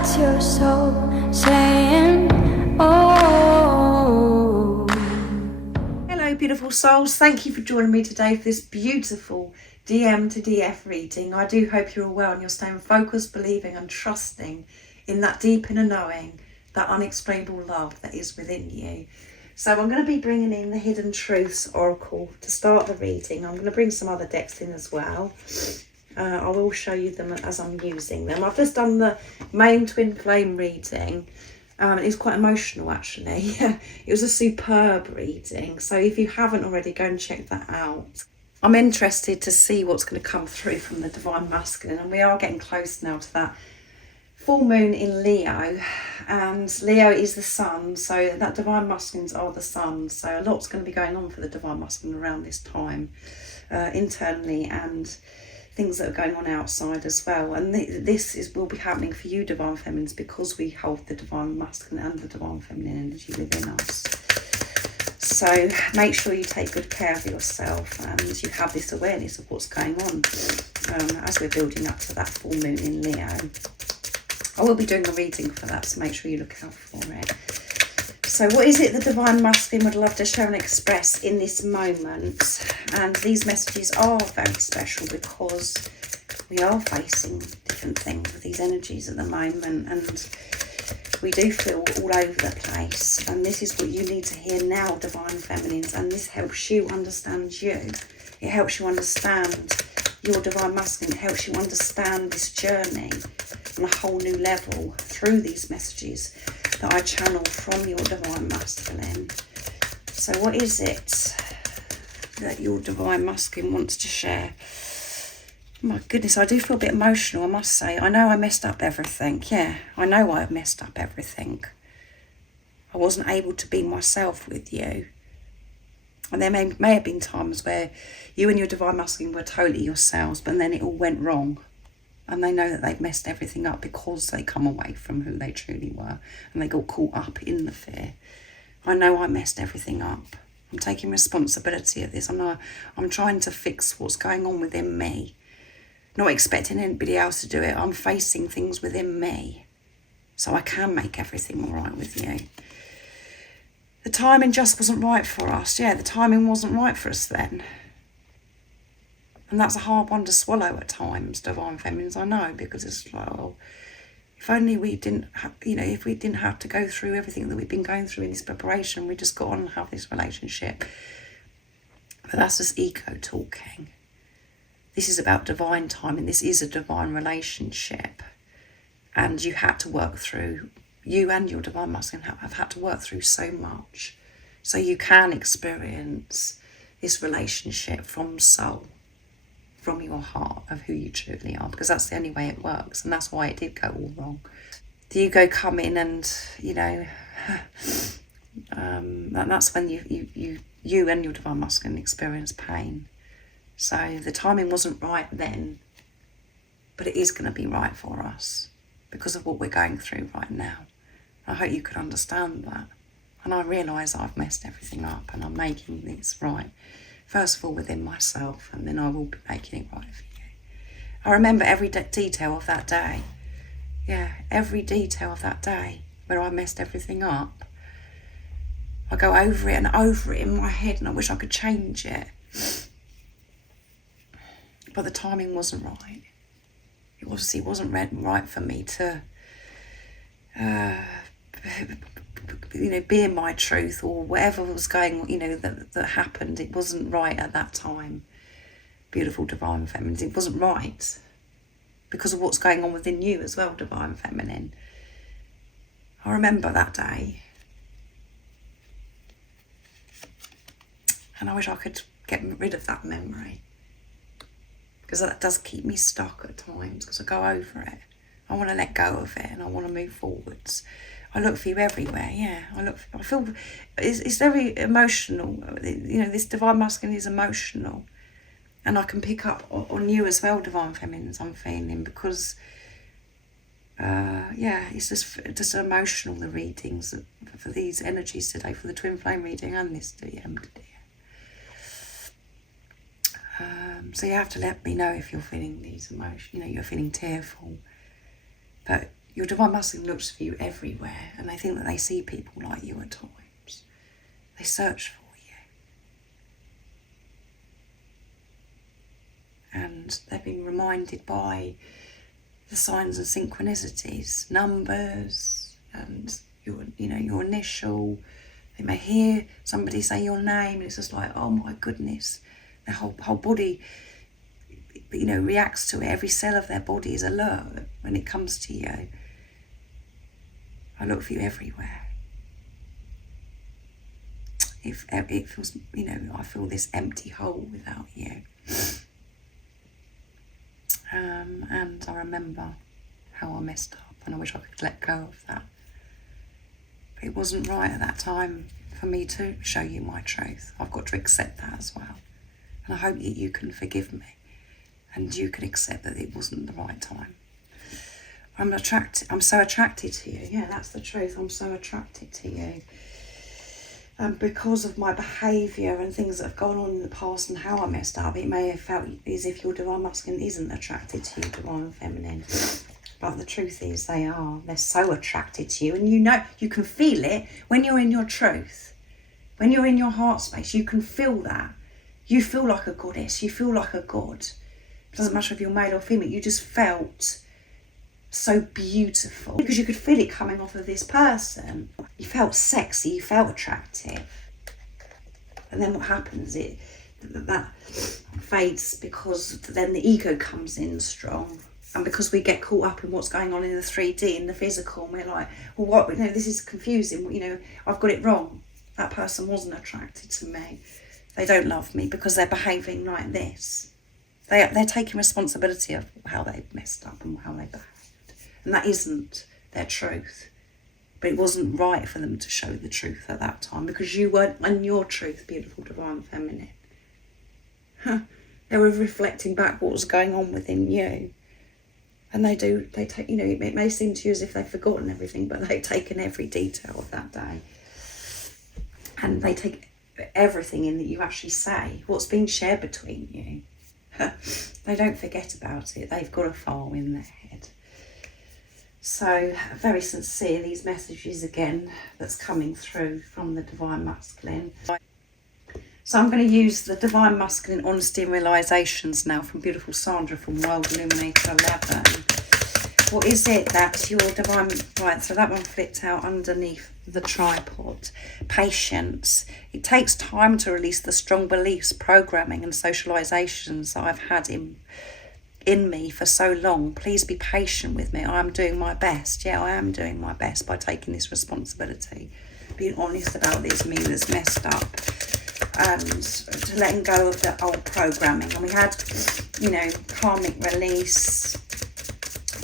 That's your soul saying, oh. Hello beautiful souls, thank you for joining me today for this beautiful DM to DF reading. I do hope you're all well and you're staying focused, believing and trusting in that deep inner knowing, that unexplainable love that is within you. So I'm going to be bringing in the Hidden Truths Oracle to start the reading. I'm going to bring some other decks in as well. I will show you them as I'm using them. I've just done the main twin flame reading. It's quite emotional actually. It was a superb reading. So if you haven't already, go and check that out. I'm interested to see what's going to come through from the Divine Masculine. And we are getting close now to that full moon in Leo. And Leo is the sun. So that Divine Masculines are the sun. So a lot's going to be going on for the Divine Masculine around this time. Internally and things that are going on outside as well, and this will be happening for you Divine Feminines because we hold the Divine Masculine and the Divine Feminine energy within us. So make sure you take good care of yourself and you have this awareness of what's going on as we're building up to that full moon in Leo. I will be doing a reading for that, so make sure you look out for it. So what is it the Divine Masculine would love to share and express in this moment? And these messages are very special because we are facing different things with these energies at the moment, and we do feel all over the place. And this is what you need to hear now, Divine Feminines, and this helps you understand you. It helps you understand your Divine Masculine. It helps you understand this journey on a whole new level through these messages that I channel from your Divine Masculine. So what is it that your Divine Masculine wants to share? My goodness, I do feel a bit emotional, I must say. I know I messed up everything. Yeah, I know I messed up everything. I wasn't able to be myself with you. And there may have been times where you and your Divine Masculine were totally yourselves, but then it all went wrong. And they know that they've messed everything up because they come away from who they truly were. And they got caught up in the fear. I know I messed everything up. I'm taking responsibility of this. I'm trying to fix what's going on within me. Not expecting anybody else to do it. I'm facing things within me. So I can make everything all right with you. The timing just wasn't right for us. Yeah, the timing wasn't right for us then. And that's a hard one to swallow at times, Divine Feminines, I know, because it's like, oh, if only we didn't have, if we didn't have to go through everything that we've been going through in this preparation, we just got on and have this relationship. But that's just ego talking. This is about divine timing. This is a divine relationship. And you had to work through, you and your Divine Masculine have had to work through so much. So you can experience this relationship from soul. From your heart of who you truly are, because that's the only way it works, and that's why it did go all wrong. The ego come in and that's when you and your Divine Masculine experience pain. So the timing wasn't right then, but it is going to be right for us because of what we're going through right now. I hope you can understand that, and I realise I've messed everything up and I'm making this right. First of all within myself, and then I will be making it right for you. I remember every detail of that day. Yeah, every detail of that day where I messed everything up. I go over it and over it in my head, and I wish I could change it. But the timing wasn't right. It obviously wasn't right for me to be in my truth, or whatever was going, that happened. It wasn't right at that time. Beautiful Divine Feminines, it wasn't right because of what's going on within you as well, Divine Feminine. I remember that day, and I wish I could get rid of that memory, because that does keep me stuck at times, because I go over it. I want to let go of it and I want to move forwards. I look for you everywhere, yeah. I feel it's very emotional. This Divine Masculine is emotional. And I can pick up on you as well, Divine Feminines, I'm feeling, because, it's just emotional, the readings for these energies today, for the Twin Flame reading and this DM today. So you have to let me know if you're feeling these emotions, you're feeling tearful. But Your divine masculine looks for you everywhere, and they think that they see people like you at times. They search for you. And they've been reminded by the signs and synchronicities, numbers, and your initial. They may hear somebody say your name, and it's just like, oh my goodness, their whole body, reacts to it. Every cell of their body is alert when it comes to you. I look for you everywhere. If it feels, I feel this empty hole without you. And I remember how I messed up, and I wish I could let go of that. But it wasn't right at that time for me to show you my truth. I've got to accept that as well. And I hope that you can forgive me, and you can accept that it wasn't the right time. I'm so attracted to you. Yeah, that's the truth. I'm so attracted to you. And because of my behaviour and things that have gone on in the past and how I messed up, it may have felt as if your divine masculine isn't attracted to your divine feminine. But the truth is they are. They're so attracted to you. And you can feel it when you're in your truth. When you're in your heart space, you can feel that. You feel like a goddess. You feel like a god. It doesn't matter if you're male or female. You just felt so beautiful because you could feel it coming off of this person. You felt sexy, you felt attractive. And then what happens, that fades because then the ego comes in strong. And because we get caught up in what's going on in the 3D, in the physical, and we're like, well, this is confusing. I've got it wrong. That person wasn't attracted to me. They don't love me because they're behaving like this. They're taking responsibility of how they messed up and how they behaved. And that isn't their truth. But it wasn't right for them to show the truth at that time because you weren't in your truth, beautiful divine feminine. They were reflecting back what was going on within you. And they take, it may seem to you as if they've forgotten everything, but they've taken every detail of that day. And they take everything in that you actually say, what's been shared between you. They don't forget about it. They've got a file in their head. So, very sincere, these messages again that's coming through from the Divine Masculine. So I'm going to use the Divine Masculine Honesty and Realizations now from beautiful Sandra from Wild Illuminator 11. What is it that your Divine... Right, so that one flipped out underneath the tripod. Patience. It takes time to release the strong beliefs, programming and socializations that I've had in me for so long. Please be patient with me. I am doing my best. Yeah, I am doing my best by taking this responsibility, being honest about this me that's messed up, and to letting go of the old programming. And we had, karmic release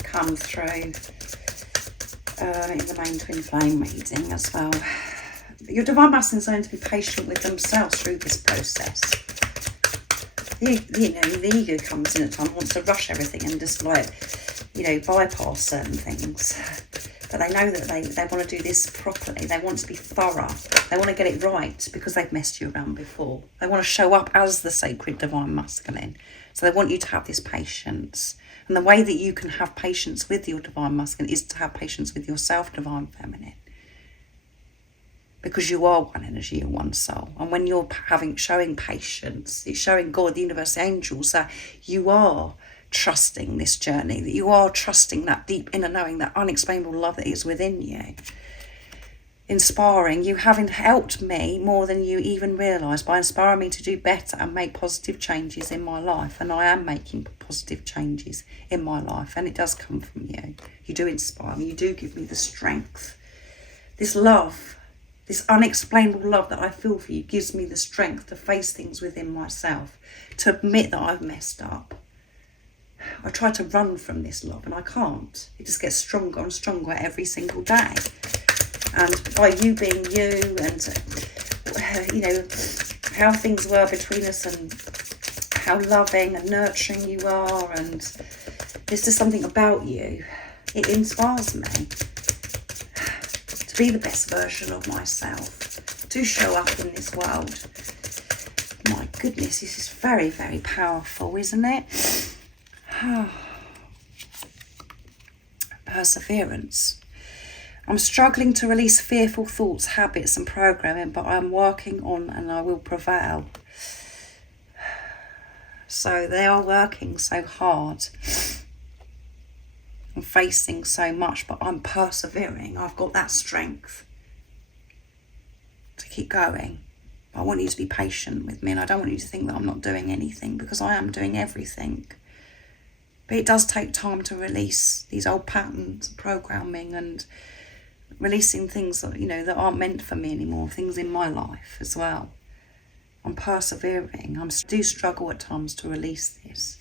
come through in the main twin flame reading as well. Your divine masculine is going to be patient with themselves through this process. The ego comes in at times, wants to rush everything and just bypass certain things. But they know that they want to do this properly. They want to be thorough. They want to get it right because they've messed you around before. They want to show up as the sacred divine masculine. So they want you to have this patience. And the way that you can have patience with your divine masculine is to have patience with yourself, divine feminine. Because you are one energy and one soul. And when you're showing patience, it's showing God, the universe, the angels, that you are trusting this journey, that you are trusting that deep inner knowing, that unexplainable love that is within you. Inspiring, you haven't helped me more than you even realise by inspiring me to do better and make positive changes in my life. And I am making positive changes in my life, and it does come from you. You do inspire me, you do give me the strength. This love, this unexplainable love that I feel for you gives me the strength to face things within myself, to admit that I've messed up. I try to run from this love and I can't. It just gets stronger and stronger every single day. And by you being you and, how things were between us and how loving and nurturing you are, and there's just something about you. It inspires me to be the best version of myself, to show up in this world. My goodness, this is very, very powerful, isn't it? perseverance. I'm struggling to release fearful thoughts, habits and programming, but I'm working on and I will prevail. So they are working so hard. I'm facing so much, but I'm persevering. I've got that strength to keep going. I want you to be patient with me, and I don't want you to think that I'm not doing anything, because I am doing everything. But it does take time to release these old patterns of programming and releasing things that, that aren't meant for me anymore, things in my life as well. I'm persevering. I do struggle at times to release this.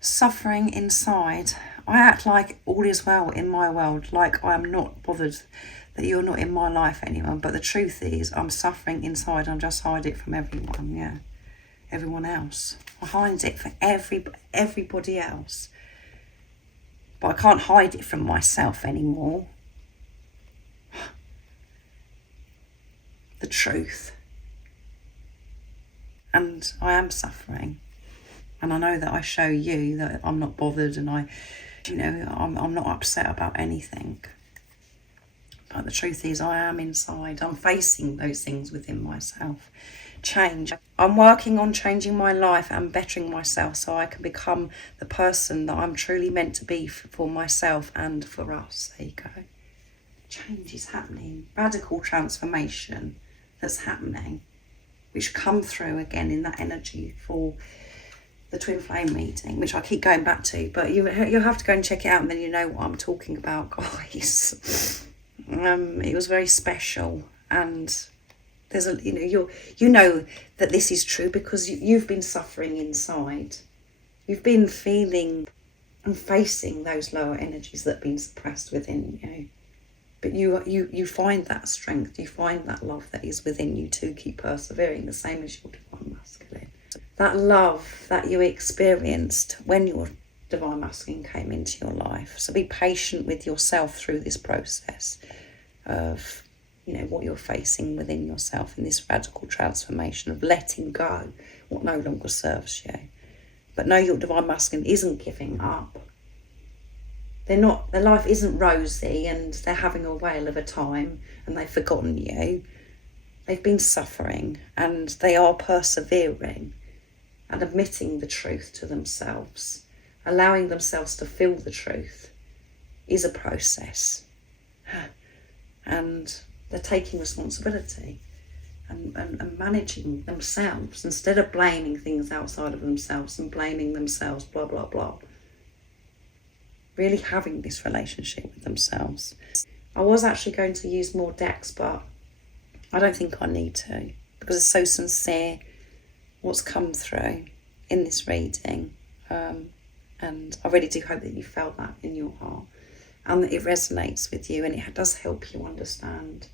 Suffering inside. I act like all is well in my world, like I am not bothered that you're not in my life anymore. But the truth is, I'm suffering inside. I just hide it from everyone, everyone else. I hide it for everybody else. But I can't hide it from myself anymore. The truth. And I am suffering. And I know that I show you that I'm not bothered, and I'm not upset about anything. But the truth is, I am inside. I'm facing those things within myself. Change. I'm working on changing my life and bettering myself so I can become the person that I'm truly meant to be for myself and for us. There you go. Change is happening. Radical transformation that's happening, which come through again in that energy for the twin flame meeting, which I keep going back to, but you'll have to go and check it out, and then you know what I'm talking about, guys. It was very special, and there's you know that this is true because you've been suffering inside. You've been feeling and facing those lower energies that have been suppressed within you. But you find that strength, you find that love that is within you to keep persevering, the same as your divine masculine. That love that you experienced when your divine masculine came into your life. So be patient with yourself through this process of, what you're facing within yourself in this radical transformation of letting go what no longer serves you. But know your divine masculine isn't giving up. Their life isn't rosy and they're having a whale of a time and they've forgotten you. They've been suffering and they are persevering and admitting the truth to themselves. Allowing themselves to feel the truth is a process. And they're taking responsibility and managing themselves instead of blaming things outside of themselves and blaming themselves, blah, blah, blah. Really having this relationship with themselves. I was actually going to use more decks, but I don't think I need to because it's so sincere what's come through in this reading. And I really do hope that you felt that in your heart and that it resonates with you and it does help you understand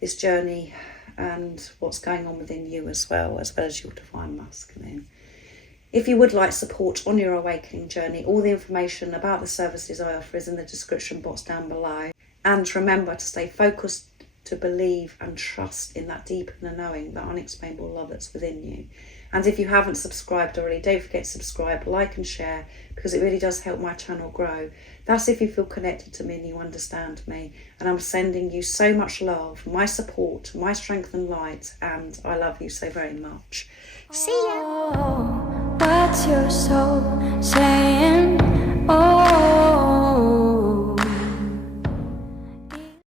this journey and what's going on within you as well as your divine masculine. If you would like support on your awakening journey, all the information about the services I offer is in the description box down below. And remember to stay focused, to believe and trust in that deep inner knowing, that unexplainable love that's within you. And if you haven't subscribed already, don't forget to subscribe, like and share, because it really does help my channel grow. That's if you feel connected to me and you understand me. And I'm sending you so much love, my support, my strength and light, and I love you so very much. See ya! What's your soul